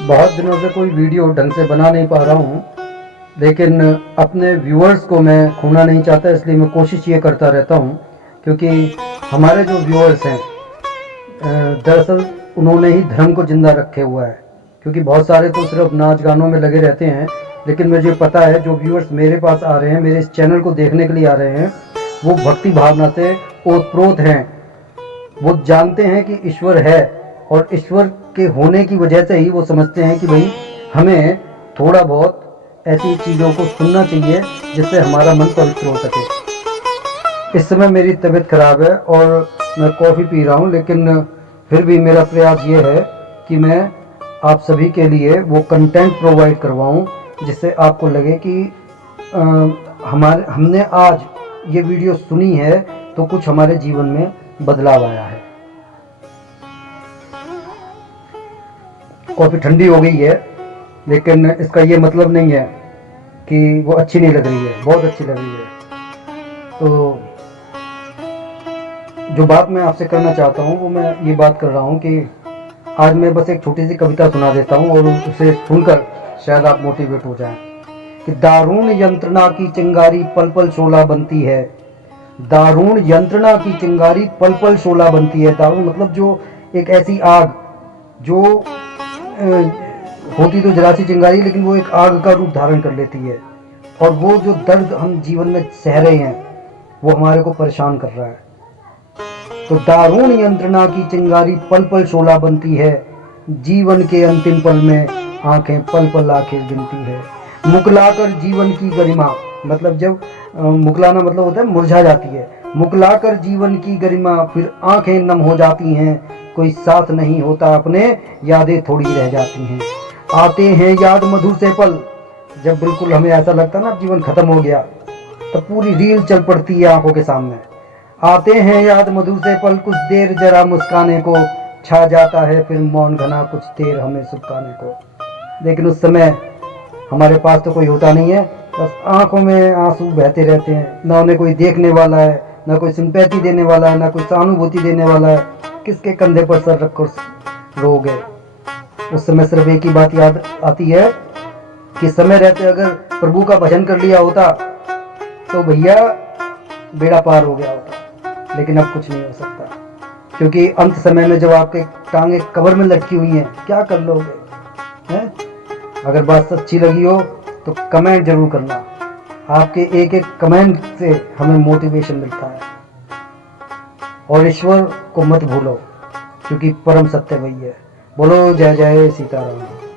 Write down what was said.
बहुत दिनों से कोई वीडियो ढंग से बना नहीं पा रहा हूँ, लेकिन अपने व्यूअर्स को मैं खोना नहीं चाहता, इसलिए मैं कोशिश ये करता रहता हूँ। क्योंकि हमारे जो व्यूअर्स हैं, दरअसल उन्होंने ही धर्म को ज़िंदा रखे हुआ है। क्योंकि बहुत सारे तो सिर्फ नाच गानों में लगे रहते हैं, लेकिन मुझे पता है जो व्यूअर्स मेरे पास आ रहे हैं, मेरे इस चैनल को देखने के लिए आ रहे हैं, वो भक्ति भावना से ओतप्रोत हैं। वो जानते हैं कि ईश्वर है, और ईश्वर के होने की वजह से ही वो समझते हैं कि भाई हमें थोड़ा बहुत ऐसी चीज़ों को सुनना चाहिए जिससे हमारा मन पवित्र हो सके। इस समय मेरी तबीयत ख़राब है और मैं कॉफ़ी पी रहा हूँ, लेकिन फिर भी मेरा प्रयास ये है कि मैं आप सभी के लिए वो कंटेंट प्रोवाइड करवाऊँ जिससे आपको लगे कि हमने आज ये वीडियो सुनी है तो कुछ हमारे जीवन में बदलाव आया है। कॉफ़ी ठंडी हो गई है, लेकिन इसका ये मतलब नहीं है कि वो अच्छी नहीं लग रही है, बहुत अच्छी लग रही है। तो जो बात मैं आपसे करना चाहता हूँ वो मैं ये बात कर रहा हूँ कि आज मैं बस एक छोटी सी कविता सुना देता हूँ और उसे सुनकर शायद आप मोटिवेट हो जाएं। कि दारूण यंत्रणा की चिंगारी पल पल शोला बनती है। दारूण यंत्रणा की चिंगारी पल पल शोला बनती है। दारूण मतलब जो एक ऐसी आग जो होती तो जरा सी चिंगारी, लेकिन वो एक आग का रूप धारण कर लेती है। और वो जो दर्द हम जीवन में सह रहे हैं वो हमारे को परेशान कर रहा है। तो दारूण यंत्रणा की चिंगारी पल पल शोला बनती है। जीवन के अंतिम पल में आंखें पल पल आखिर गिनती है। मुकलाकर जीवन की गरिमा, मतलब जब मुकलाना मतलब होता है मुरझा जाती है। मुकलाकर जीवन की गरिमा फिर आंखें नम हो जाती हैं। कोई साथ नहीं होता अपने, यादें थोड़ी रह जाती हैं। आते हैं याद मधुर से पल, जब बिल्कुल हमें ऐसा लगता है ना जीवन खत्म हो गया, तब पूरी रील चल पड़ती है आंखों के सामने। आते हैं याद मधुर से पल, कुछ देर जरा मुस्काने को, छा जाता है फिर मौन घना कुछ देर हमें सुखाने को। लेकिन उस समय हमारे पास तो कोई होता नहीं है, बस आंखों में आंसू बहते रहते हैं। ना उन्हें कोई देखने वाला है, ना कोई सिंपैथी देने वाला है, ना कोई सहानुभूति देने वाला है। किसके कंधे पर सर रखकर रोगे। उस समय सिर्फ एक ही बात याद आती है कि समय रहते अगर प्रभु का भजन कर लिया होता तो भैया बेड़ा पार हो गया होता। लेकिन अब कुछ नहीं हो सकता, क्योंकि अंत समय में जब आपके टांगे कब्र में लटकी हुई हैं, क्या कर लोगे हैं? अगर बात अच्छी लगी हो तो कमेंट जरूर करना। आपके एक एक कमेंट से हमें मोटिवेशन मिलता है। और ईश्वर को मत भूलो, क्योंकि परम सत्य वही है। बोलो जय जय सीताराम।